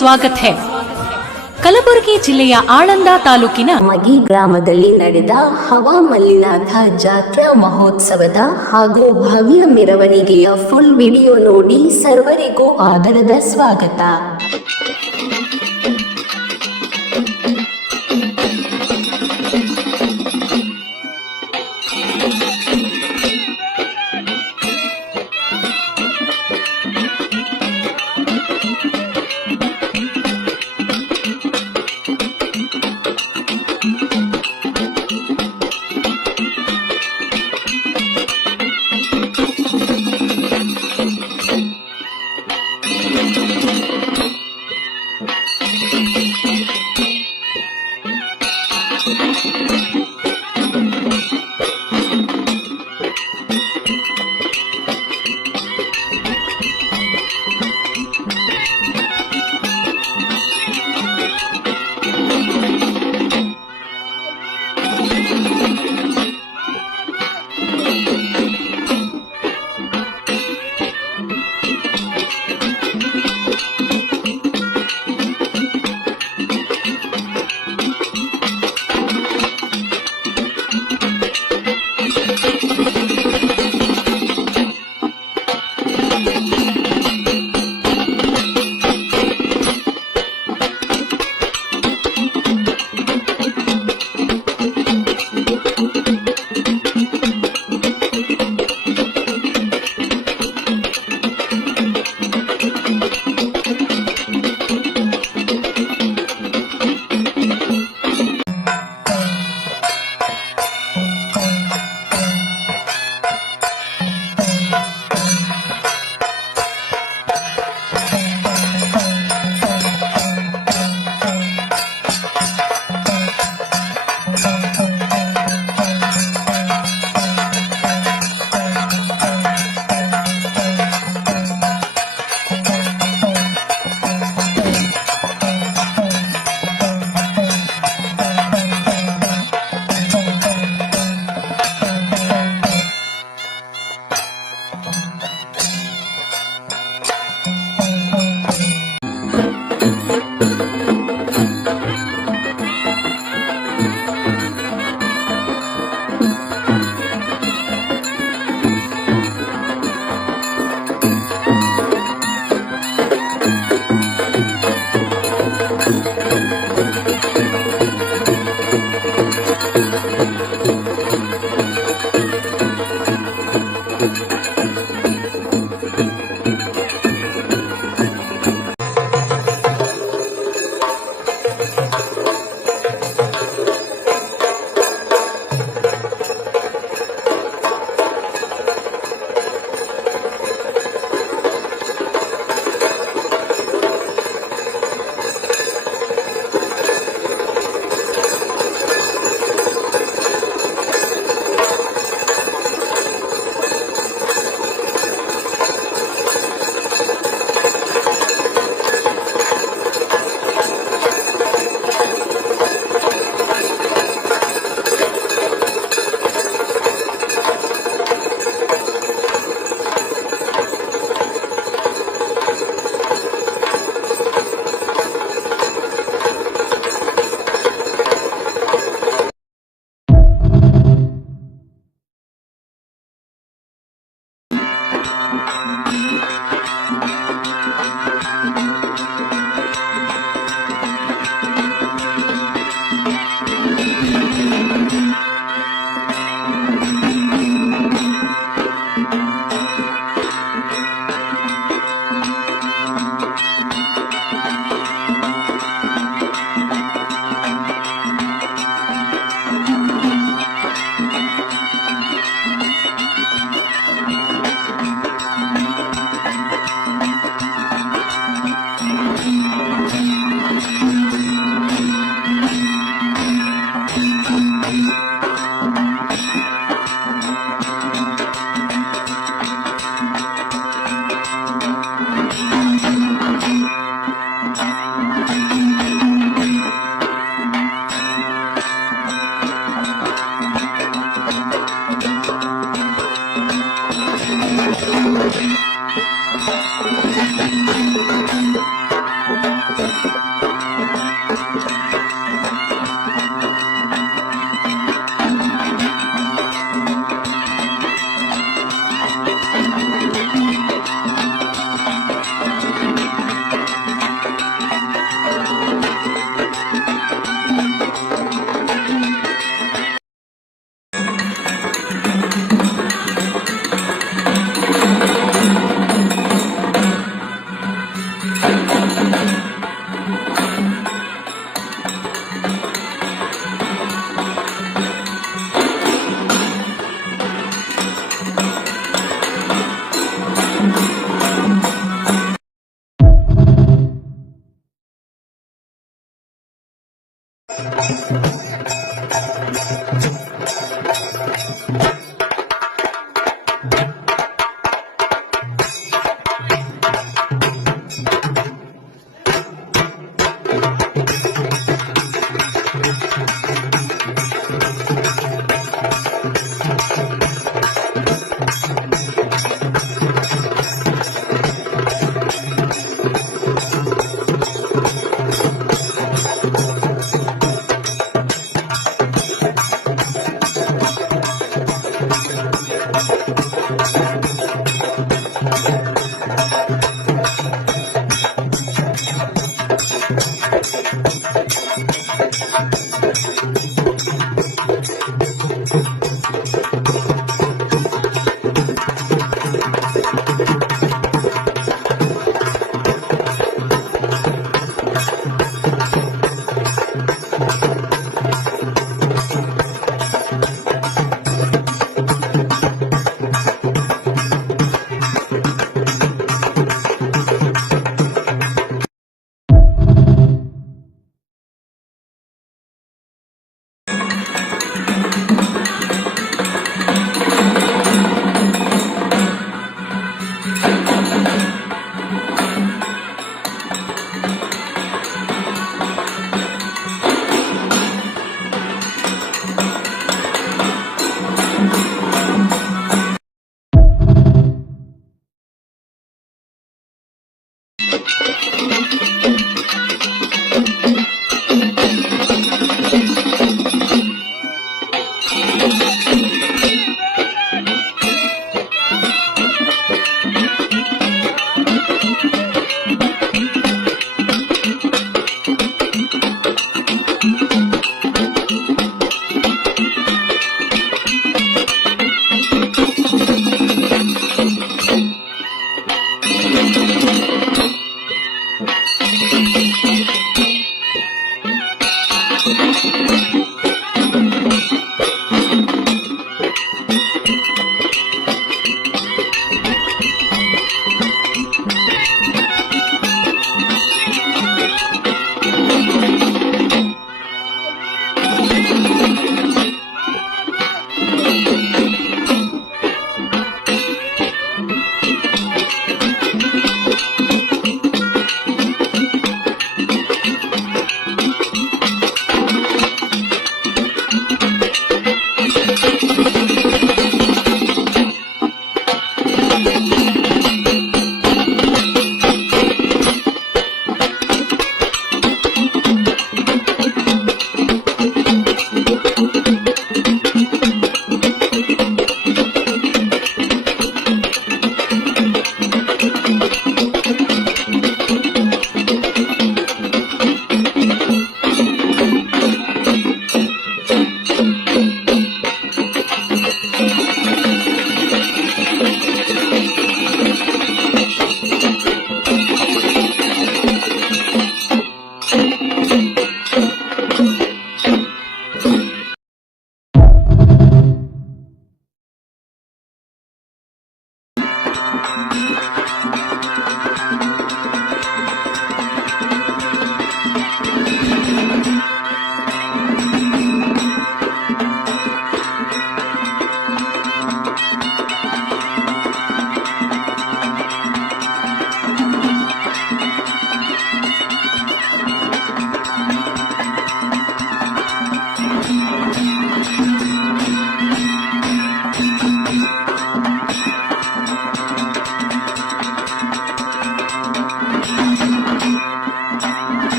स्वागत है। ಕಲಬುರಗಿ ಜಿಲ್ಲೆಯ ಆಳಂದ ತಾಲೂಕಿನ ಮಗಿ ಗ್ರಾಮದಲ್ಲಿ ನಡೆದ ಹವಾಮಲ್ಲಿನಾಥ ಜಾತ್ರಾ ಮಹೋತ್ಸವದ ಹಾಗೂ ಭವ್ಯ ಮೆರವಣಿಗೆಯ ಫುಲ್ ವಿಡಿಯೋ ನೋಡಿ ಸರ್ವರಿಗೂ ಆದರದ ಸ್ವಾಗತ.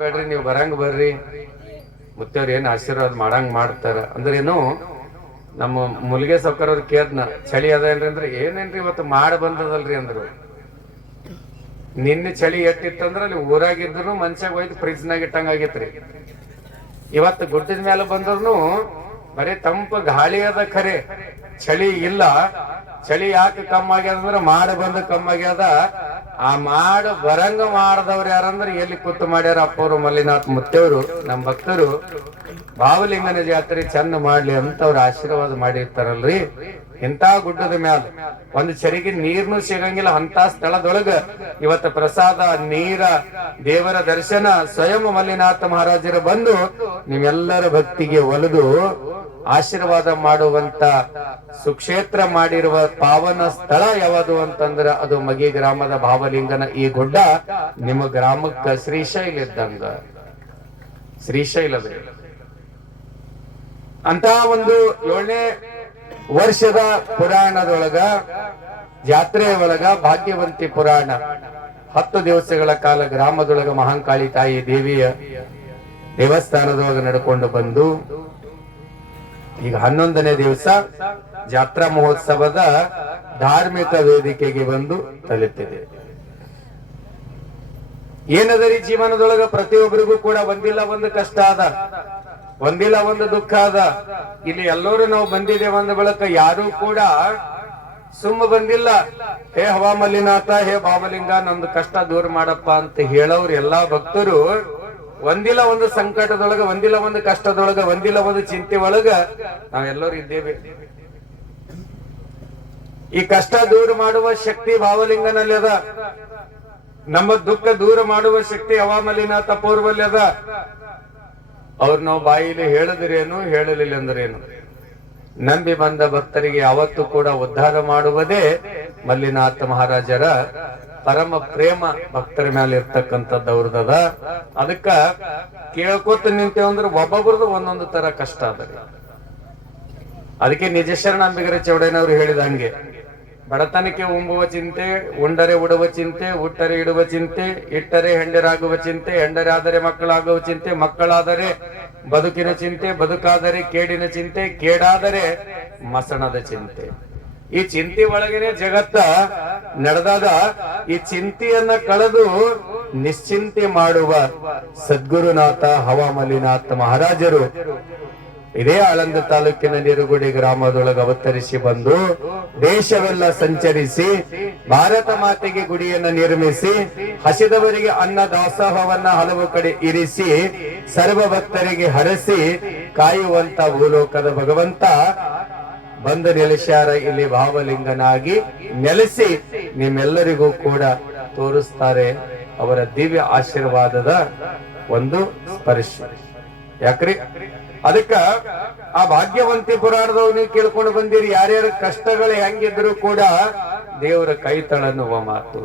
ಬೇಡ್ರಿ, ನೀವು ಬರಂಗ್ ಬರ್ರಿ, ಮುತ್ತವ್ರ ಏನ್ ಆಶೀರ್ವಾದ ಮಾಡಂಗ್ ಮಾಡ್ತಾರ ಅಂದ್ರೇನು. ನಮ್ಮ ಮುಲ್ಗೆ ಸೌಕರ್ ಅವ್ರ ಕೇದ್ನ ಚಳಿ ಅದೇನ್ರಿ ಅಂದ್ರೆ, ಏನೇನ್ರಿ ಇವತ್ತು ಮಾಡ ಬಂದದಲ್ರಿ ಅಂದ್ರು. ನಿನ್ನೆ ಚಳಿ ಎಟ್ಟಿತ್ತಂದ್ರ ಅಲ್ಲಿ ಊರಾಗಿದ್ರು ಮನ್ಷ್ಯಾಗ ಹೋಯ್ತು ಫ್ರಿಜ್ನಾಗ ಇಟ್ಟಂಗ ಆಗೇತ್ರಿ. ಇವತ್ತು ಗುಡ್ಡದ ಮೇಲೆ ಬಂದ್ರು ಬರೀ ತಂಪ ಗಾಳಿ ಅದ, ಖರೆ ಚಳಿ ಇಲ್ಲ. ಚಳಿ ಯಾಕೆ ಕಮ್ಮಿ ಆಗ್ಯದ ಅಂದ್ರೆ ಮಾಡ ಬಂದ ಕಮ್ಮಿ ಆಗ್ಯದ. ಆ ಮಾಡ ಬರಂಗ ಮಾಡದವ್ರು ಯಾರಂದ್ರೆ ಎಲ್ಲಿ ಕೂತು ಮಾಡ್ಯಾರ ಅಪ್ಪವ್ರು ಮಲ್ಲಿನಾಥ್ ಮುತ್ತೇವ್ರು, ನಮ್ ಭಕ್ತರು. ಭಾವಲಿಂಗನ ಜಾತ್ರೆ ಚಂದ ಮಾಡ್ಲಿ ಅಂತ ಅವ್ರ ಆಶೀರ್ವಾದ ಮಾಡಿರ್ತಾರಲ್ರಿ. ಇಂತ ಗುಡ್ಡದ ಮ್ಯಾಲ ಒಂದ್ ಚರಿಗೆ ನೀರ್ನು ಸಿಗಂಗಿಲ್ಲ ಅಂತ ಸ್ಥಳದೊಳಗ ಇವತ್ತು ಪ್ರಸಾದ, ನೀರ, ದೇವರ ದರ್ಶನ ಸ್ವಯಂ ಮಲ್ಲಿನಾಥ ಮಹಾರಾಜರು ಬಂದು ನಿಮ್ಮೆಲ್ಲರ ಭಕ್ತಿಗೆ ಒಲಿದು ಆಶೀರ್ವಾದ ಮಾಡುವಂತ ಸುಕ್ಷೇತ್ರ ಮಾಡಿರುವ ಪಾವನ ಸ್ಥಳ ಯಾವುದು ಅಂತಂದ್ರ ಅದು ಮಗಿ ಗ್ರಾಮದ ಭಾವಲಿಂಗನ ಈ ಗುಡ್ಡ. ನಿಮ್ಮ ಗ್ರಾಮಕ್ಕ ಶ್ರೀಶೈಲ ಇದ್ದಂಗ, ಶ್ರೀಶೈಲದ ಅಂತ ಒಂದು 7ನೇ ವರ್ಷದ ಪುರಾಣದೊಳಗ, ಜಾತ್ರೆಯ ಒಳಗ ಭಾಗ್ಯವಂತಿ ಪುರಾಣ 10 ದಿವಸಗಳ ಕಾಲ ಗ್ರಾಮದೊಳಗ ಮಹಾಂಕಾಳಿ ತಾಯಿ ದೇವಿಯ ದೇವಸ್ಥಾನದೊಳಗ ನಡ್ಕೊಂಡು ಬಂದು ಈಗ 11ನೇ ದಿವಸ ಜಾತ್ರಾ ಮಹೋತ್ಸವದ ಧಾರ್ಮಿಕ ವೇದಿಕೆಗೆ ಬಂದು ತಲುಪಿದೆ. ಏನದರಿ ಜೀವನದೊಳಗ ಪ್ರತಿಯೊಬ್ಬರಿಗೂ ಕೂಡ ಒಂದಿಲ್ಲ ಒಂದು ಕಷ್ಟ ಅದ, ಒಂದಿಲ್ಲ ಒಂದು ದುಃಖ ಅದ. ಇಲ್ಲಿ ಎಲ್ಲರೂ ನಾವು ಬಂದಿದ್ದೇವೆ ಅಂದ ಬಳಕ ಯಾರು ಕೂಡ ಸುಮ್ಮ ಬಂದಿಲ್ಲ. ಹೇ ಹವಾ ಮಲ್ಲಿನಾಥ, ಹೇ ಭಾವಲಿಂಗ, ನಮ್ದು ಕಷ್ಟ ದೂರ ಮಾಡಪ್ಪ ಅಂತ ಹೇಳೋರು ಎಲ್ಲಾ ಭಕ್ತರು ಒಂದಿಲ್ಲ ಒಂದು ಸಂಕಟದೊಳಗ, ಒಂದಿಲ್ಲ ಒಂದು ಕಷ್ಟದೊಳಗ, ಒಂದಿಲ್ಲ ಒಂದು ಚಿಂತೆ ಒಳಗ ನಾವೆಲ್ಲರೂ ಇದ್ದೇವೆ. ಈ ಕಷ್ಟ ದೂರ ಮಾಡುವ ಶಕ್ತಿ ಭಾವಲಿಂಗನಲ್ಲಿ ಅದ. ನಮ್ಮ ದುಃಖ ದೂರ ಮಾಡುವ ಶಕ್ತಿ ಹವಾ ಮಲ್ಲಿನಾಥ ಪೂರ್ವಲ್ಲಿ ಅದ. ಅವ್ರು ನಾವು ಬಾಯಿಲಿ ಹೇಳಿದ್ರೇನು, ಹೇಳಲಿಲ್ಲ ಅಂದ್ರೇನು, ನಂಬಿ ಬಂದ ಭಕ್ತರಿಗೆ ಯಾವತ್ತೂ ಕೂಡ ಉದ್ಧಾರ ಮಾಡುವುದೇ ಮಲ್ಲಿನಾಥ ಮಹಾರಾಜರ ಪರಮ ಪ್ರೇಮ ಭಕ್ತರ ಮೇಲೆ ಇರ್ತಕ್ಕಂಥದ್ದು ಅವ್ರದದ. ಅದಕ್ಕ ಕೇಳ್ಕೊತ ನಿಂತೇವ ಅಂದ್ರೆ ಒಬ್ಬೊಬ್ರದ್ದು ಒಂದೊಂದು ತರ ಕಷ್ಟ ಅದ. ಅದಕ್ಕೆ ನಿಜ ಶರಣಾಂಬಿಗರ ಚೌಡಯ್ಯನವರು ಹೇಳಿದ ಹಂಗೆ, ಬಡತನಕ್ಕೆ ಉಂಬುವ ಚಿಂತೆ, ಉಂಡರೆ ಉಡುವ ಚಿಂತೆ, ಉಟ್ಟರೆ ಇಡುವ ಚಿಂತೆ, ಇಟ್ಟರೆ ಹೆಂಡರಾಗುವ ಚಿಂತೆ, ಹೆಂಡರಾದರೆ ಮಕ್ಕಳಾಗುವ ಚಿಂತೆ, ಮಕ್ಕಳಾದರೆ ಬದುಕಿನ ಚಿಂತೆ, ಬದುಕಾದರೆ ಕೇಡಿನ ಚಿಂತೆ, ಕೇಡಾದರೆ ಮಸಣದ ಚಿಂತೆ. ಈ ಚಿಂತೆ ಒಳಗೇನೆ ಜಗತ್ತ ನಡೆದಾಗ ಈ ಚಿಂತೆಯನ್ನ ಕಳೆದು ನಿಶ್ಚಿಂತೆ ಮಾಡುವ ಸದ್ಗುರುನಾಥ ಹವಾ ಮಲ್ಲಿನಾಥ ಮಹಾರಾಜರು ಇದೇ ಆಳಂದ ತಾಲೂಕಿನ ನೀರುಗುಡಿ ಗ್ರಾಮದೊಳಗೆ ಅವತರಿಸಿ ಬಂದು ದೇಶವೆಲ್ಲ ಸಂಚರಿಸಿ ಭಾರತ ಮಾತೆಗೆ ಗುಡಿಯನ್ನು ನಿರ್ಮಿಸಿ ಹಸಿದವರಿಗೆ ಅನ್ನ ದಾಸೋಹವನ್ನ ಹಲವು ಕಡೆ ಇರಿಸಿ ಸರ್ವ ಭಕ್ತರಿಗೆ ಹರಸಿ ಕಾಯುವಂತ ಭೂಲೋಕದ ಭಗವಂತ ಬಂದು ನೆಲೆಸ್ಯಾರ. ಇಲ್ಲಿ ಭಾವಲಿಂಗನಾಗಿ ನೆಲೆಸಿ ನಿಮ್ಮೆಲ್ಲರಿಗೂ ಕೂಡ ತೋರಿಸ್ತಾರೆ ಅವರ ದಿವ್ಯ ಆಶೀರ್ವಾದದ ಒಂದು ಸ್ಪರ್ಶ. ಯಾಕ್ರಿ, ಅದಕ್ಕ ಆ ಭಾಗ್ಯವಂತಿ ಪುರಾಣದವ್ರು ನೀವು ಕೇಳ್ಕೊಂಡು ಬಂದಿರಿ. ಯಾರ್ಯಾರ ಕಷ್ಟಗಳು ಹೆಂಗಿದ್ರು ಕೂಡ ದೇವರ ಕೈ ತಳನ್ನುವ ಮಾತು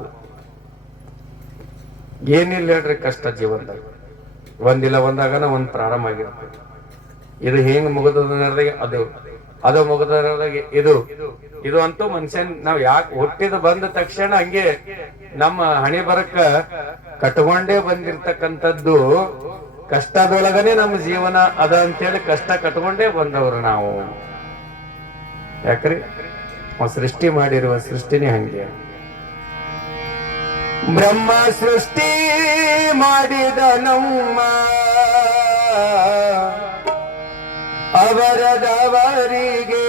ಏನಿಲ್ಲ ಹೇಳ್ರಿ. ಕಷ್ಟ ಜೀವನದಾಗ ಒಂದಿಲ್ಲ ಒಂದಾಗನ ಒಂದ್ ಪ್ರಾರಂಭ ಆಗಿರ್ತದೆ. ಇದು ಹೆಂಗ್ ಮುಗಿದ ಅದು ಮುಗಿದಾಗ ಇದು ಅಂತೂ ಮನುಷ್ಯನ್ ನಾವ್ ಯಾಕೆ ಹುಟ್ಟಿದ ಬಂದ ತಕ್ಷಣ ಹಂಗೆ ನಮ್ಮ ಹಣೆ ಬರಕ್ಕ ಕಟ್ಕೊಂಡೇ ಬಂದಿರ್ತಕ್ಕಂಥದ್ದು. ಕಷ್ಟದೊಳಗನೆ ನಮ್ಮ ಜೀವನ ಅದ ಅಂತೇಳಿ ಕಷ್ಟ ಕಟ್ಕೊಂಡೇ ಬಂದವರು ನಾವು. ಯಾಕ್ರಿ, ಸೃಷ್ಟಿ ಮಾಡಿರುವ ಸೃಷ್ಟಿನೇ ಹಂಗೆ. ಬ್ರಹ್ಮ ಸೃಷ್ಟಿ ಮಾಡಿದ ನಮ್ಮ ಅವರದವರಿಗೆ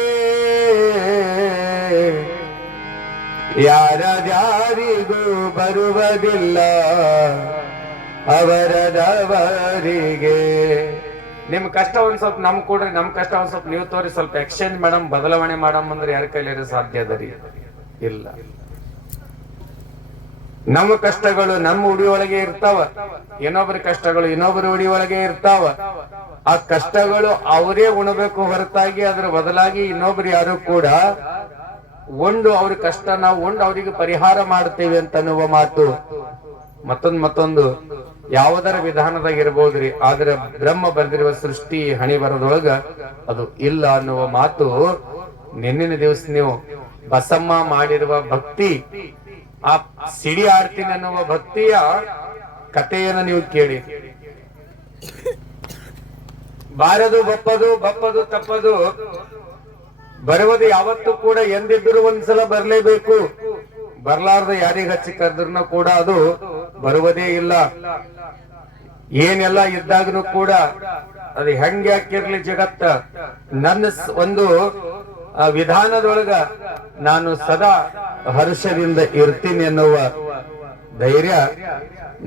ಯಾರಿಗೂ ಬರುವುದಿಲ್ಲ ಅವರದವರಿಗೆ. ನಿಮ್ ಕಷ್ಟ ಒಂದ್ ಸ್ವಲ್ಪ ನಮ್ ಕೊಡ್ರಿ, ನಮ್ ಕಷ್ಟ ಒಂದ್ ಸ್ವಲ್ಪ ನೀವು ತೋರಿ, ಸ್ವಲ್ಪ ಎಕ್ಸ್ಚೇಂಜ್ ಮಾಡಮ್, ಬದಲಾವಣೆ ಮಾಡಮ್ ಅಂದ್ರೆ ಯಾರ ಕೈಲಿ ಸಾಧ್ಯ ಅದರಿ? ಇಲ್ಲ. ನಮ್ಮ ಕಷ್ಟಗಳು ನಮ್ಮ ಉಡಿಯೊಳಗೆ ಇರ್ತಾವ, ಇನ್ನೊಬ್ಬರ ಕಷ್ಟಗಳು ಇನ್ನೊಬ್ಬರ ಉಡಿಯೊಳಗೆ ಇರ್ತಾವ. ಆ ಕಷ್ಟಗಳು ಅವರೇ ಉಣಬೇಕು ಹೊರತಾಗಿ ಅದರ ಬದಲಾಗಿ ಇನ್ನೊಬ್ರು ಯಾರು ಕೂಡ ಉಂಡು ಅವ್ರ ಕಷ್ಟ ನಾವು ಉಂಡು ಅವರಿಗೆ ಪರಿಹಾರ ಮಾಡ್ತೇವೆ ಅಂತ ಅನ್ನುವ ಮಾತು ಮತ್ತೊಂದು ಯಾವುದರ ವಿಧಾನದಾಗ ಇರಬಹುದ್ರಿ. ಆದ್ರೆ ಬ್ರಹ್ಮ ಬರೆದಿರುವ ಸೃಷ್ಟಿ ಹಣಿ ಬರದೊಳಗ ಅದು ಇಲ್ಲ ಅನ್ನುವ ಮಾತು. ನಿನ್ನಿನ ದಿವಸ ನೀವು ಬಸಮ್ಮ ಮಾಡಿರುವ ಭಕ್ತಿ, ಆ ಸಿಡಿ ಆಡ್ತೀನಿ ಅನ್ನುವ ಭಕ್ತಿಯ ಕಥೆಯನ್ನು ನೀವು ಕೇಳಿ. ಬಾರದು ಬಪ್ಪದು ಬಪ್ಪದು ತಪ್ಪದು ಬರುವುದು ಯಾವತ್ತೂ ಕೂಡ ಎಂದಿದ್ರು ಒಂದ್ಸಲ ಬರ್ಲೇಬೇಕು. ಬರ್ಲಾರ್ದ ಯಾರಿಗ ಹಚ್ಚಿ ಕರೆದ್ರೂ ಕೂಡ ಅದು ಬರುವುದೇ ಇಲ್ಲ. ಏನೆಲ್ಲ ಇದ್ದಾಗನು ಕೂಡ ಅದು ಹೆಂಗೆ ಹಾಕಿರ್ಲಿ ಜಗತ್ತ ನನ್ನ ಒಂದು ವಿಧಾನದೊಳಗ ನಾನು ಸದಾ ಹರ್ಷದಿಂದ ಇರ್ತೀನಿ ಎನ್ನುವ ಧೈರ್ಯ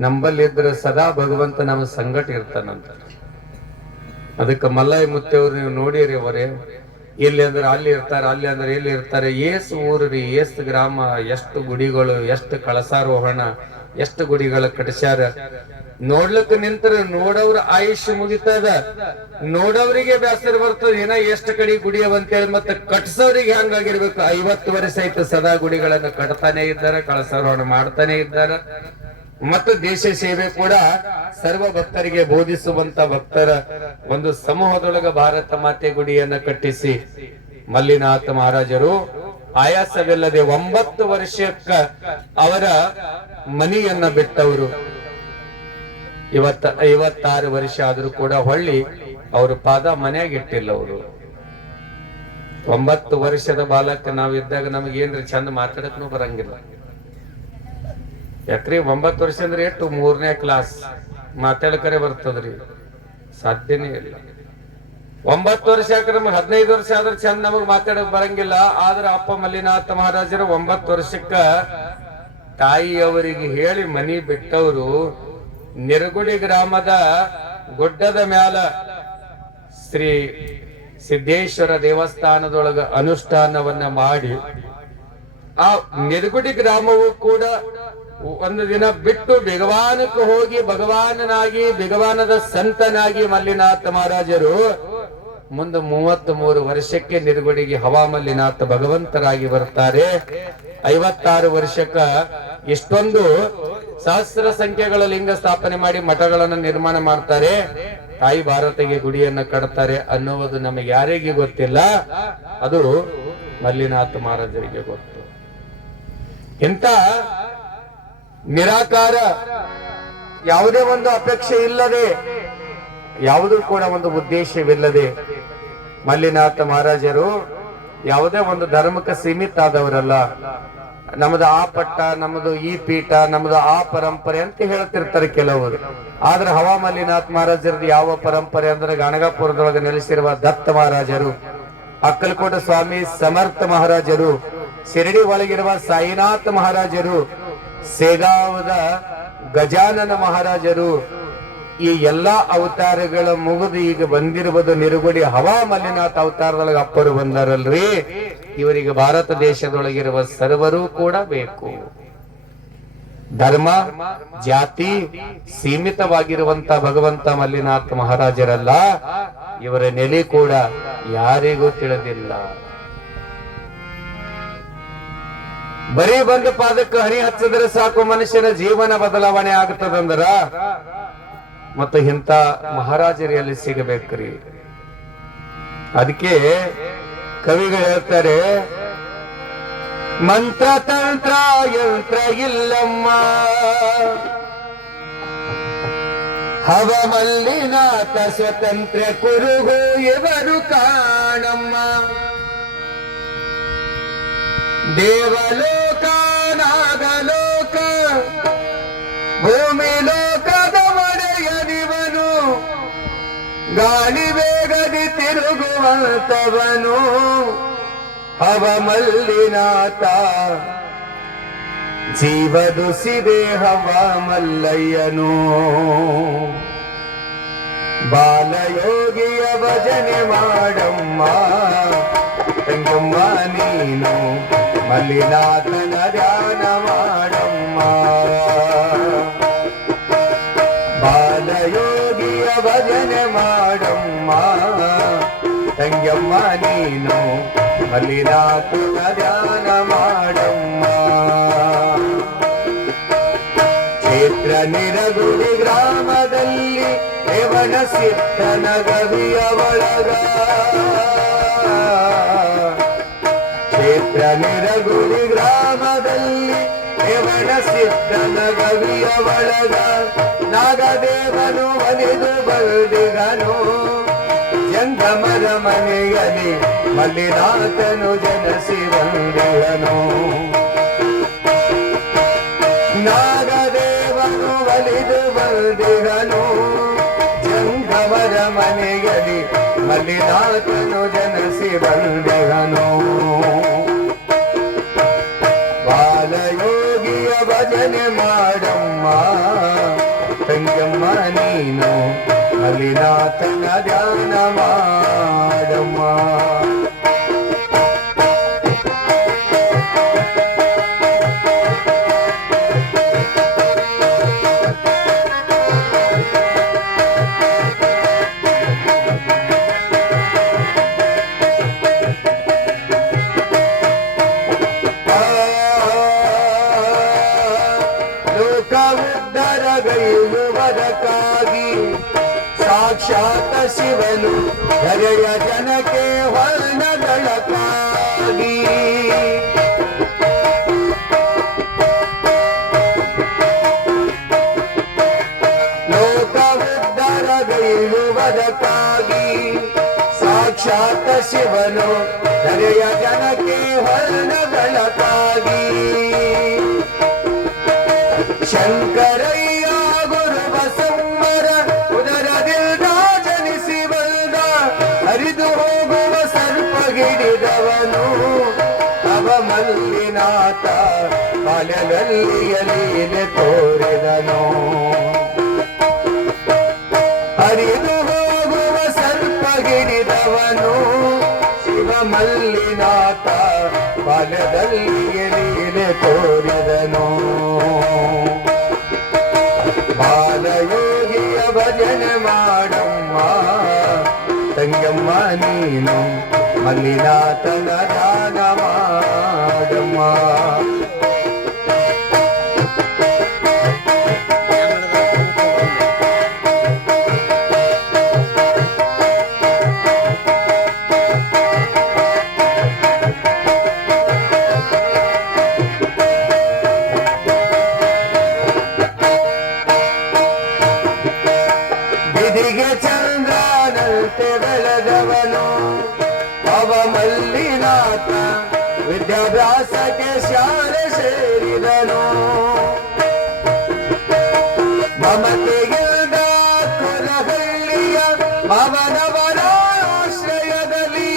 ನಂಬಲ್ಲಿದ್ರೆ ಸದಾ ಭಗವಂತ ನಮ್ಮ ಸಂಗಟ ಇರ್ತಾನಂತ. ಅದಕ್ಕೆ ಮಲ್ಲಯ್ಯ ಮುತ್ತೆಯವ್ರು ನೀವು ನೋಡಿರಿ ಅವರೇ, ಇಲ್ಲಿ ಅಂದ್ರೆ ಅಲ್ಲಿ ಇರ್ತಾರೆ, ಅಲ್ಲಿ ಅಂದ್ರೆ ಇಲ್ಲಿ ಇರ್ತಾರೆ. ಏಸು ಊರ್ರಿ, ಏಸು ಗ್ರಾಮ, ಎಷ್ಟು ಗುಡಿಗಳು, ಎಷ್ಟು ಕಳಸಾರೋಹಣ, ಎಷ್ಟು ಗುಡಿಗಳ ಕಟ್ಸ್ಯಾರ. ನೋಡ್ಲಿಕ್ಕೆ ನಿಂತರ ನೋಡವ್ರ ಆಯುಷ್ಯ ಮುಗಿತದ, ನೋಡವ್ರಿಗೆ ಬೇಸರ ಬರ್ತದ. ಏನ ಎಷ್ಟು ಕಡೆ ಗುಡಿ ಅಂತೇಳಿ ಮತ್ತೆ ಕಟ್ಸೋರಿಗೆ ಹೆಂಗಾಗಿರ್ಬೇಕು. 50 ವರ್ಷ ಆಯ್ತು ಸದಾ ಗುಡಿಗಳನ್ನ ಕಟ್ತಾನೆ ಇದ್ದಾರೆ, ಕಳಸಾರೋಹಣ ಮಾಡ್ತಾನೆ ಇದ್ದಾರೆ. ಮತ್ತು ದೇಶ ಸೇವೆ ಕೂಡ ಸರ್ವ ಭಕ್ತರಿಗೆ ಬೋಧಿಸುವಂತ ಭಕ್ತರ ಒಂದು ಸಮೂಹದೊಳಗ ಭಾರತ ಮಾತೆ ಗುಡಿಯನ್ನ ಕಟ್ಟಿಸಿ ಮಲ್ಲಿನಾಥ ಮಹಾರಾಜರು ಆಯಾಸವಿಲ್ಲದೆ 9 ವರ್ಷಕ್ಕ ಅವರ ಮನೆಯನ್ನ ಬಿಟ್ಟವರು. 56 ವರ್ಷ ಆದ್ರೂ ಕೂಡ ಹೊಳ್ಳಿ ಅವ್ರ ಪಾದ ಮನೆಯಾಗ ಇಟ್ಟಿಲ್ಲ ಅವರು. 9 ವರ್ಷದ ಬಾಲಕ ನಾವಿದ್ದಾಗ ನಮಗೇನ್ರಿ ಚಂದ ಮಾತಾಡಕ್ನು ಬರಂಗಿಲ್ಲ. ಯಾಕ್ರಿ 9 ವರ್ಷ ಅಂದ್ರೆ ಎಷ್ಟು 3ನೇ ಕ್ಲಾಸ್ ಮಾತಾಡಕರೆ ಬರ್ತದ್ರಿ, ಸಾಧ್ಯನೇ ಇಲ್ಲ. 9 ವರ್ಷ ಯಾಕ್ರೆ ನಮ್ಗೆ 15 ವರ್ಷ ಆದ್ರೆ ಚಂದ ನಮಗ್ ಮಾತಾಡಕ್ ಬರಂಗಿಲ್ಲ. ಆದ್ರೆ ಅಪ್ಪ ಮಲ್ಲಿನಾಥ ಮಹಾರಾಜರು 9 ವರ್ಷಕ್ಕ ತಾಯಿಯವರಿಗೆ ಹೇಳಿ ಮನಿ ಬಿಟ್ಟವರು. ನಿರಗುಡಿ ಗ್ರಾಮದ ಗುಡ್ಡದ ಮ್ಯಾಲ ಶ್ರೀ ಸಿದ್ದೇಶ್ವರ ದೇವಸ್ಥಾನದೊಳಗ ಅನುಷ್ಠಾನವನ್ನ ಮಾಡಿ ಆ ನಿರಗುಡಿ ಗ್ರಾಮವು ಕೂಡ ಒಂದು ದಿನ ಬಿಟ್ಟು ಭಗವಾನಕ್ಕೆ ಹೋಗಿ ಭಗವಾನನಾಗಿ ಭಗವಾನದ ಸಂತನಾಗಿ ಮಲ್ಲಿನಾಥ ಮಹಾರಾಜರು ಮುಂದೆ 33 ವರ್ಷಕ್ಕೆ ನಿರಗುಡಿಗೆ ಹವಾ ಮಲ್ಲಿನಾಥ ಭಗವಂತರಾಗಿ ಬರ್ತಾರೆ. 56 ವರ್ಷಕ್ಕ ಇಷ್ಟೊಂದು ಸಹಸ್ರ ಸಂಖ್ಯೆಗಳ ಲಿಂಗ ಸ್ಥಾಪನೆ ಮಾಡಿ ಮಠಗಳನ್ನು ನಿರ್ಮಾಣ ಮಾಡ್ತಾರೆ. ತಾಯಿ ಭಾರತಿಗೆ ಗುಡಿಯನ್ನ ಕಟ್ತಾರೆ ಅನ್ನುವುದು ನಮಗೆ ಯಾರಿಗೆ ಗೊತ್ತಿಲ್ಲ, ಅದು ಮಲ್ಲಿನಾಥ ಮಹಾರಾಜರಿಗೆ ಗೊತ್ತು. ಇಂಥ ನಿರಾಕಾರ, ಯಾವುದೇ ಒಂದು ಅಪೇಕ್ಷೆ ಇಲ್ಲದೆ, ಯಾವುದೂ ಕೂಡ ಒಂದು ಉದ್ದೇಶವಿಲ್ಲದೆ ಮಲ್ಲಿನಾಥ ಮಹಾರಾಜರು ಯಾವುದೇ ಒಂದು ಧರ್ಮಕ್ಕೆ ಸೀಮಿತ ಆದವರಲ್ಲ. ನಮ್ದು ಆ ಪಟ್ಟ, ನಮ್ದು ಈ ಪೀಠ, ನಮ್ದು ಆ ಪರಂಪರೆ ಅಂತ ಹೇಳ್ತಿರ್ತಾರೆ ಕೆಲವರು. ಆದ್ರೆ ಹವಾ ಮಲ್ಲಿನಾಥ ಮಹಾರಾಜರದ್ದು ಯಾವ ಪರಂಪರೆ ಅಂದ್ರೆ ಗಣಗಾಪುರದೊಳಗೆ ನೆಲೆಸಿರುವ ದತ್ತ ಮಹಾರಾಜರು, ಅಕ್ಕಲಕೋಟ ಸ್ವಾಮಿ ಸಮರ್ಥ ಮಹಾರಾಜರು, ಶಿರಡಿ ಒಳಗಿರುವ ಸಾಯಿನಾಥ ಮಹಾರಾಜರು, ಸೇಗಾವದ ಗಜಾನನ ಮಹಾರಾಜರು, ಈ ಎಲ್ಲಾ ಅವತಾರಗಳ ಮುಗಿದು ಈಗ ಬಂದಿರುವುದು ನಿರುಗುಡಿ ಹವಾ ಮಲ್ಲಿನಾಥ ಅವತಾರದೊಳಗೆ ಅಪ್ಪರು ಬಂದಾರಲ್ರಿ. ಇವರಿಗೆ ಭಾರತ ದೇಶದೊಳಗಿರುವ ಸರ್ವರೂ ಕೂಡ ಬೇಕು. ಧರ್ಮ ಜಾತಿ ಸೀಮಿತವಾಗಿರುವಂತ ಭಗವಂತ ಮಲ್ಲಿನಾಥ ಮಹಾರಾಜರಲ್ಲ, ಇವರ ನೆಲೆ ಕೂಡ ಯಾರಿಗೂ ತಿಳಿದಿಲ್ಲ. ಬರೀ ಬಂದ ಪಾದಕ್ಕೆ ಹನಿ ಹಚ್ಚಿದ್ರೆ ಸಾಕು ಮನುಷ್ಯನ ಜೀವನ ಬದಲಾವಣೆ ಆಗ್ತದಂದ್ರ ಮತ್ತು ಇಂಥ ಮಹಾರಾಜರು ಎಲ್ಲಿ ಸಿಗಬೇಕ್ರಿ. ಅದಕ್ಕೆ ಕವಿಗಳು ಹೇಳ್ತಾರೆ, ಮಂತ್ರ ತಂತ್ರ ಯಂತ್ರ ಇಲ್ಲಮ್ಮ, ಹವ ಮಲ್ಲಿನಾಥ ಸ್ವತಂತ್ರ ಕುರುಹು ಇವರು ಕಾಣಮ್ಮ. ದೇವಲೋಕ ನಾಗಲೋಕ ಭೂಮಿ ಲೋಕದ ಒಡೆಯನಿವನು, ಗಾಳಿ ವೇಗದಿ ತಿರುಗುವಂತವನು ಹವ ಮಲ್ಲಿನಾಥ. ಜೀವದುಸಿದೆ ಹವ ಮಲ್ಲಯ್ಯನು, ಬಾಲಯೋಗಿಯ ಭಜನೆ ಮಾಡಮ್ಮ ತಂಗಮ್ಮ ನೀನು, ಮಲ್ಲಿನಾಥನ ಧ್ಯಾನ ಮಾಡಮ್ಮ. ಬಾಲಯೋಗಿಯ ಭಜನೆ ಮಾಡಮ್ಮ ತಂಗಮ್ಮ ನೀನು, ಮಲ್ಲಿನಾಥನ ಧ್ಯಾನ ಮಾಡಮ್ಮ. ಕ್ಷೇತ್ರ ನಿರಗುಡಿ ಗ್ರಾಮದಲ್ಲಿ ರೇವಣ ಸಿದ್ಧನ ಗವಿಯ ಒಳಗ, ಕ್ಷೇತ್ರ ನಿರಗುಡಿ ಗ್ರಾಮದಲ್ಲಿ ರೇವಣ ಸಿದ್ಧನ ಗವಿಯ ಒಳಗ ನಾಗದೇವನು ಒಲಿದು ಬಲ್ದಿಗನು ಜಂಗಮರ ಮನೆಯಲ್ಲಿ ಮಲ್ಲಿನಾಥನು ಜನಸಿ ಬಂದಿರನು ನಾಗದೇವನು ಒಲಿದು ಬಲ್ದಿಗನು ಜಂಗಮರ ಮನೆಯಲ್ಲಿ ಮಲ್ಲಿನಾಥನು ಜನಸಿ ಬಂದಿರನು ಬಾಲಯೋಗಿಯ ಭಜನೆ ಮಾಡಮ್ಮ ತಂಗಮ್ಮ ನೀನು ಮಲ್ಲಿನಾಥನ ಧ್ಯಾನ ಮಾಡಮ್ಮ ಲೋಕವುದ್ಧರಗೈಯುವುದಕ್ಕಾಗಿ ಸಾಕ್ಷಾತ್ ಶಿವನು ಧರೆಯ ಜನಕ್ಕೆ ಹೊನ್ನದಳಕ್ಕಾಗಿ ಲೋಕವುದ್ಧರಗೈಯುವುದಕ್ಕಾಗಿ ಸಾಕ್ಷಾತ್ ಶಿವನು ಧರೆಯ ಜನಕ್ಕೆ ಹೊನ್ನದಳಕ್ಕಾಗಿ ಶಂಕರಯ್ಯ ಗುರು ಬಸಮ್ಮರ ಉದರದಿಂದ ಜನಿಸಿ ಬಂದ ಹರಿದು ಹೋಗುವ ಸರ್ಪಗಿಡಿದವನು ಅವ ಮಲ್ಲಿನಾಥ ಬಾಲ್ಯದಲ್ಲಿ ಲೀಲೆ ತೋರಿದನು ಹರಿದು ಹೋಗುವ ಸರ್ಪಗಿಡಿದವನು ಶಿವ ಮಲ್ಲಿನಾಥ ಬಾಲ್ಯದಲ್ಲಿ ಲೀಲೆ ತೋರಿದನು ಬಾಲಯೋಗಿಯ ಭಜನೆ ಮಾಡಮ್ಮ ತಂಗಮ್ಮ ನೀನು ಮಲ್ಲಿನಾಥನ ದಾನ ಮಾಡಮ್ಮ ಬಿದಿಗೆ ಚಂದ್ರನಂತೆ ಬೆಳೆದವನು ಅವ ಮಲ್ಲಿನಾಥ ವಿದ್ಯಾಭ್ಯಾಸಕ್ಕೆ ಶಾಲೆ ಸೇರಿದನು ಮಮತೆಗಿಲ್ದ ಕೊರಹಳ್ಳಿಯ ಅವನವರ ಆಶ್ರಯದಲ್ಲಿ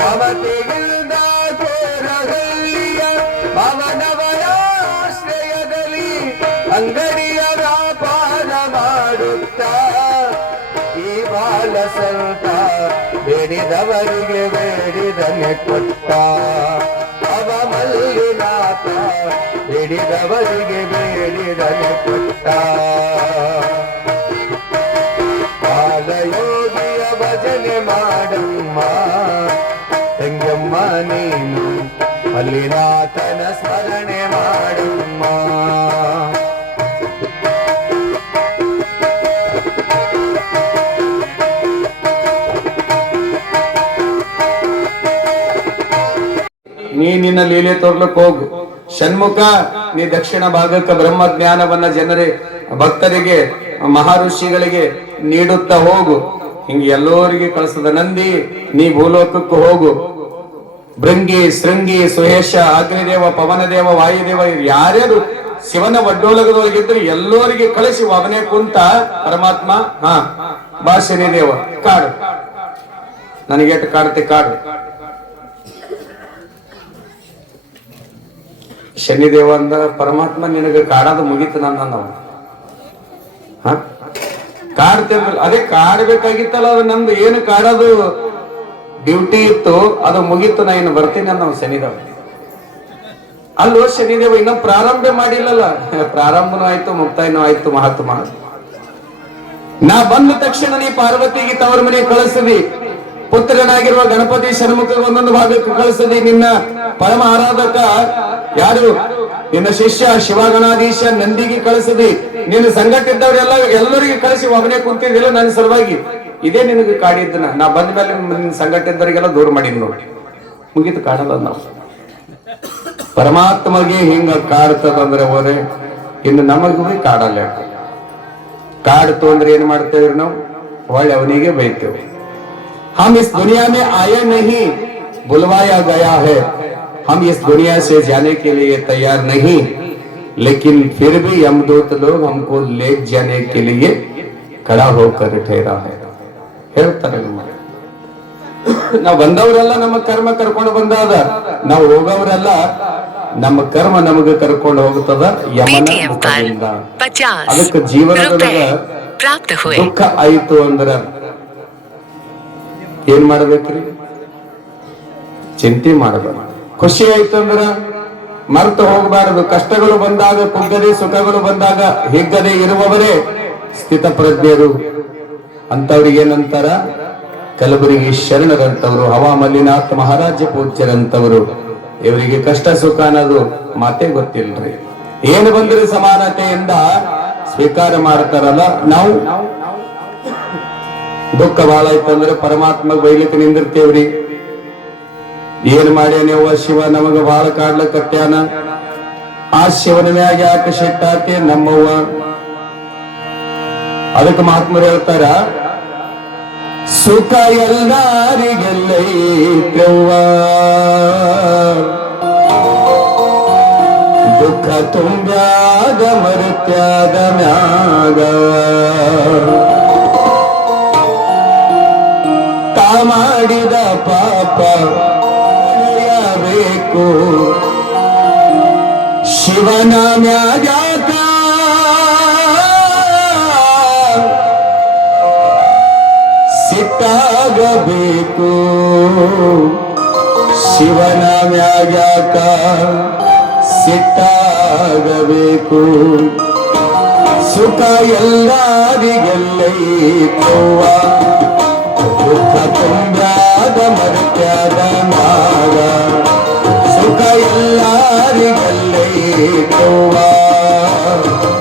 ಮಮತೆಗಿಲ್ದ ಕೊರಹಳ್ಳಿಯ ಅವನವರ ಆಶ್ರಯದಲ್ಲಿ ಅಂಗಡಿಯ ವ್ಯಾಪಾರ ಮಾಡುತ್ತಾ ಈ ಬಾಲ ಸಂತ ಬೇಡಿದವರಿಗೆ ಬೇಡಿದನೆ ಕೊಟ್ಟ ಅವ ಮಲ್ಲಿನಾಥ ಬೇಡಿದವರಿಗೆ ಬೇಡಿದನೆ ಕೊಟ್ಟ ಬಾಲಯೋಗಿಯ ಭಜನೆ ಮಾಡಮ್ಮ ತಂಗಮ್ಮ ನೀನು ಮಲ್ಲಿನಾಥನ ಸ್ಮರಣೆ ಮಾಡಮ್ಮ ನೀ ನಿನ್ನ ಲೀಲೆ ತೋರ್ಲಕ್ ಹೋಗು ಷಣ್ಮುಖ ನೀ ದಕ್ಷಿಣ ಭಾಗಕ್ಕೆ ಬ್ರಹ್ಮ ಜ್ಞಾನವನ್ನ ಜನರೇ ಭಕ್ತರಿಗೆ ಮಹರ್ಷಿಗಳಿಗೆ ನೀಡುತ್ತಾ ಹೋಗು ಹಿಂಗೆ ಎಲ್ಲರಿಗೆ ಕಳಿಸದ ನಂದಿ ನೀ ಭೂಲೋಕಕ್ಕೆ ಹೋಗು ಭೃಂಗಿ ಶೃಂಗಿ ಸುಹೇಶ ಅಗ್ನಿದೇವ ಪವನದೇವ ವಾಯುದೇವ ಯಾರ್ಯಾರು ಶಿವನ ಒಡ್ಡೋಲಗದೊಳಗಿದ್ರು ಎಲ್ಲರಿಗೆ ಕಳಿಸಿ ಅವನೇ ಕುಂತ ಪರಮಾತ್ಮ ಹಾ ಬಾ ಶನಿದೇವ ಕಾಡು ನನಗೆಟ್ಟು ಕಾಡ್ತೆ ಕಾಡು ಶನಿದೇವ ಅಂದ ಪರಮಾತ್ಮ ನಿನಗೆ ಕಾಡೋದು ಮುಗೀತು ನನ್ನ ಹ ಕಾಡ್ತೇವಲ್ಲ ಅದೇ ಕಾಡ್ಬೇಕಾಗಿತ್ತಲ್ಲ ಅದು ನಮ್ದು ಏನು ಕಾಡೋದು ಡ್ಯೂಟಿ ಇತ್ತು ಅದು ಮುಗೀತು ನಾ ಇನ್ನು ಬರ್ತೀನಿ ನಾವು ಶನಿದೇವ ಅಲ್ಲೋ ಶನಿದೇವ ಇನ್ನ ಪ್ರಾರಂಭ ಮಾಡಿಲ್ಲಲ್ಲ ಪ್ರಾರಂಭನೂ ಆಯ್ತು ಮುಕ್ತಾಯನೂ ಆಯ್ತು ಮಹಾತ್ಮ ನಾ ಬಂದ ತಕ್ಷಣ ನೀ ಪಾರ್ವತಿಗೆ ತವರ ಮನೆ ಕಳಿಸಿದಿ ಪುತ್ರನಾಗಿರುವ ಗಣಪತಿ ಷಣ್ಮುಖ ಒಂದೊಂದು ಭಾಗಕ್ಕೆ ಕಳಿಸದಿ ನಿನ್ನ ಪರಮ ಆರಾಧಕ ಯಾರು ನಿನ್ನ ಶಿಷ್ಯ ಶಿವಗಣಾಧೀಶ ನಂದಿಗೆ ಕಳಿಸದಿ ನಿನ್ನ ಸಂಘಟಿದ್ದವರೆಲ್ಲ ಎಲ್ಲರಿಗೆ ಕಳಿಸಿ ಒಬ್ಬನೇ ಕುಂತಿದ್ದಿಲ್ಲ ನನ್ನ ಸಲುವಾಗಿ ಇದೇ ನಿನಗೆ ಕಾಡಿದ್ದನ ನಾ ಬಂದ ಮೇಲೆ ನಿನ್ನ ಸಂಘಟಿದ್ದವರಿಗೆಲ್ಲ ದೂರ ಮಾಡಿ ನೋಡಿ ಮುಗೀತು ಕಾಣಲ್ಲ ನಾವು ಪರಮಾತ್ಮಗೆ ಹಿಂಗ ಕಾಡ್ತದಂದ್ರೆ ಹೋದ್ರೆ ಇನ್ನು ನಮಗೂ ಕಾಡಲ್ಲ. ಕಾಡ್ತು ಅಂದ್ರೆ ಏನ್ ಮಾಡ್ತೇವ್ರಿ ನಾವು? ಒಳ್ಳೆ ಅವನಿಗೆ ಬೈತೇವೆ. हम इस दुनिया में आए नहीं, बुलवाया गया है. हम इस दुनिया से जाने के लिए तैयार नहीं, लेकिन फिर भी यमदूत लोग हमको ले जाने के लिए खड़ा होकर ठहरा है. ಹೇಳ್ತಾರೆ. ನಾವು ಬಂದವರೆಲ್ಲ ನಮ್ಮ ಕರ್ಮ ಕರ್ಕೊಂಡು ಬಂದಾದ, ನಾವು ಹೋಗವರೆಲ್ಲ ನಮ್ಮ ಕರ್ಮ ನಮಗೆ ಕರ್ಕೊಂಡು ಹೋಗುತ್ತದ ಯಮನ ಮುಖದಿಂದ. ಅದಕ್ಕೆ ಜೀವನದೊಳಗ ದುಃಖ ಆಯ್ತು ಅಂದ್ರ ಏನ್ ಮಾಡ್ಬೇಕ್ರಿ? ಚಿಂತೆ ಮಾಡಬಾರ್ದು. ಖುಷಿ ಆಯ್ತು ಅಂದ್ರ ಮರ್ತು ಹೋಗಬಾರದು. ಕಷ್ಟಗಳು ಬಂದಾಗ ಕುಗ್ಗದೆ, ಸುಖಗಳು ಬಂದಾಗ ಹಿಗ್ಗದೆ ಇರುವವರೇ ಸ್ಥಿತ ಪ್ರಜ್ಞರು. ಅಂತವ್ರಿಗೆ ಏನಂತಾರ? ಕಲಬುರಗಿ ಶರಣರಂತವರು, ಹವಾ ಮಲ್ಲಿನಾಥ್ ಮಹಾರಾಜ ಪೂಜ್ಯರಂತವರು. ಇವರಿಗೆ ಕಷ್ಟ ಸುಖ ಅನ್ನೋದು ಮಾತೇ ಗೊತ್ತಿಲ್ರಿ. ಏನು ಬಂದ್ರೆ ಸಮಾನತೆಯಿಂದ ಸ್ವೀಕಾರ ಮಾಡ್ತಾರಲ್ಲ. ನಾವು ದುಃಖ ಬಹಳ ಆಯ್ತಂದ್ರೆ ಪರಮಾತ್ಮ ಬೈಲಿಕ್ಕೆ ನಿಂದಿರ್ತೇವ್ರಿ. ಏನ್ ಮಾಡ್ಯಾನೇವ ಶಿವ, ನಮಗ ಬಹಳ ಕಾಡ್ಲಕತ್ಯಾನ. ಆ ಶಿವನ ಮ್ಯಾಗ ಯಾಕೆ ಸಿಟ್ಟಾತೆ ನಮ್ಮವ್ವ? ಅದಕ್ಕೆ ಮಹಾತ್ಮರು ಹೇಳ್ತಾರ, ಸುಖ ಎಲ್ಲರಿಗೆಲ್ಲೈತ್ರವ್ವ, ದುಃಖ ತುಂಬ್ಯಾಗ ಮರುತ್ಯಾಗ ಮ್ಯಾಗ. ತಾ ಮಾಡಿದ ಪಾಪ ಬೇಕು ಶಿವನ ಮ್ಯಾಗ ಸಿಟ್ಟಾಗಬೇಕು. ಶಿವನ ಮ್ಯಾಗ ಸಿಟ್ಟಾಗಬೇಕು. ಸುಖ ಎಲ್ಲರಿಗೆಲ್ಲೈತವ್ವ, ದುಃಖ ತುಂಬ್ಯಾಗ ಮರ್ತ್ಯಾಗ ಮ್ಯಾಗ. ಸುಖ ಎಲ್ಲರಿಗೆಲ್ಲೈತವ್ವ,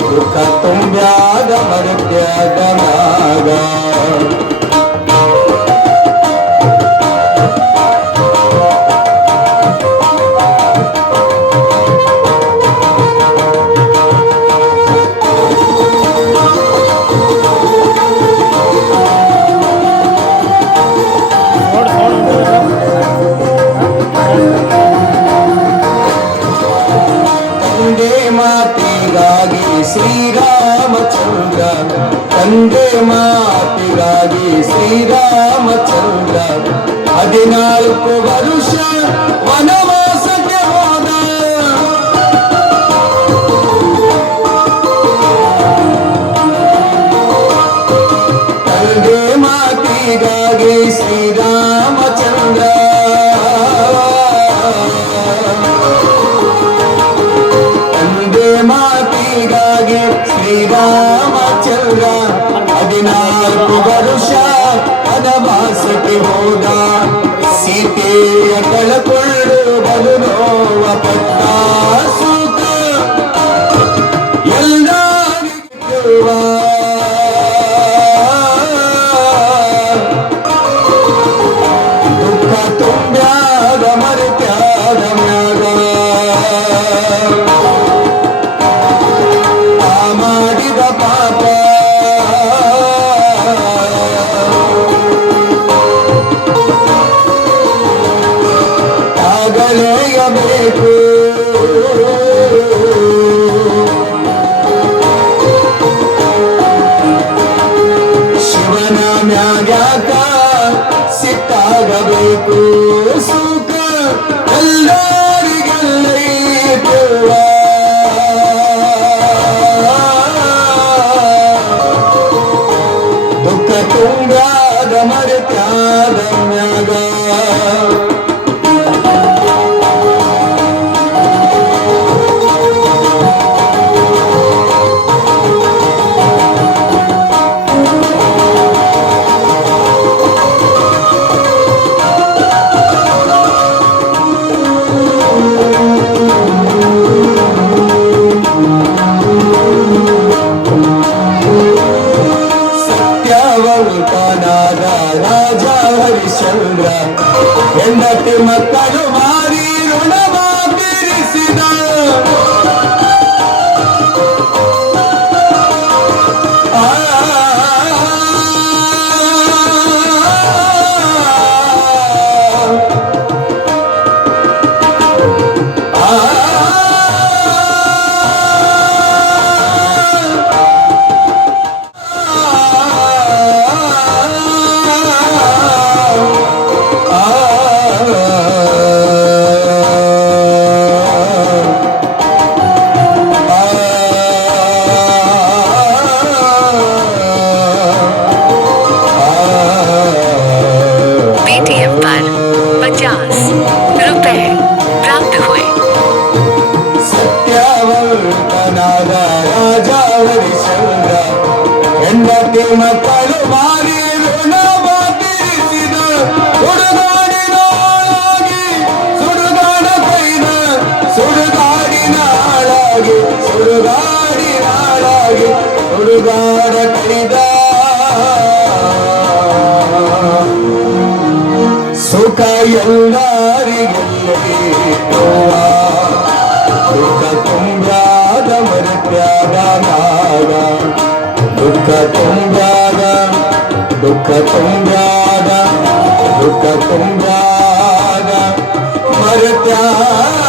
ದುಃಖ ತುಂಬ್ಯಾಗ ಮರ್ತ್ಯಾಗ ಮ್ಯಾಗ. ಶ್ರೀರಾಮಚಂದ್ರ, ತಂದೆ ಮಾತಿಗಾಗಿ ಶ್ರೀರಾಮಚಂದ್ರ 14 ವರುಷ ವನವಾಸಕ್ಕೆ ಹೋದ. ತಂದೆ ಮಾತಿಗಾಗಿ ಶ್ರೀರಾಮಚಂದ್ರ, ಶ್ರೀರಾಮಚಂದ್ರ 14 ವರುಷ ವನವಾಸಕ್ಕೆ ಹೋದ. ಸೀತೆಯ ಕಳಕೊಳ್ಳು ಬಲು ನೋವ ಪಟ್ಟ ಸುಖ ಎಲ್ಲರಿಗೂ. ದುಃಖ ತುಂಬ್ಯಾಗ ಮರೆತ್ಯಾಗ ಮ್ಯಾಗ. ಮಾಡಿದ ಪಾಪ ಆಗಲೇಯಬೇಕು. ಶಿವನ ಮ್ಯಾಗ ಸಿಟ್ಟಾಗಬೇಕು. ಸುಖ ಎಲ್ಲರಿಗೆಲ್ಲೈತವ್ವ, ದುಃಖ ತುಂಬ್ಯಾಗ ಮರೆತ್ಯಾಗ ಮ್ಯಾಗ. ಮಕ್ಕಳು ಮಾರಿ ಋಣ ಬಾತಿರಿಸಿದ ಸುಡುಗಾಡಿನಾಳಾಗಿ ಸುಡುಗಾಡ ಕೈನ ಸುಡುಗಾಡಿನಾಳಾಗಿ ಸುಡುಗಾಡಿನಾಳಾಗಿ ಸುಡುಗಾಡ ಕೈದ ಸುಖ ಎಲ್ಲರಿಗೆಲ್ಲೇ ದುಃಖ ತುಂಬ್ಯಾದ ಮರುತ್ಯಾಗ ನಾಗ ದುಃಖ ತುಂಬ್ಯಾದ ದುಃಖ ತುಂಬ್ಯಾದ ದುಃಖ ತುಂಬ್ಯಾದ ಮರುತ್ಯಾಗ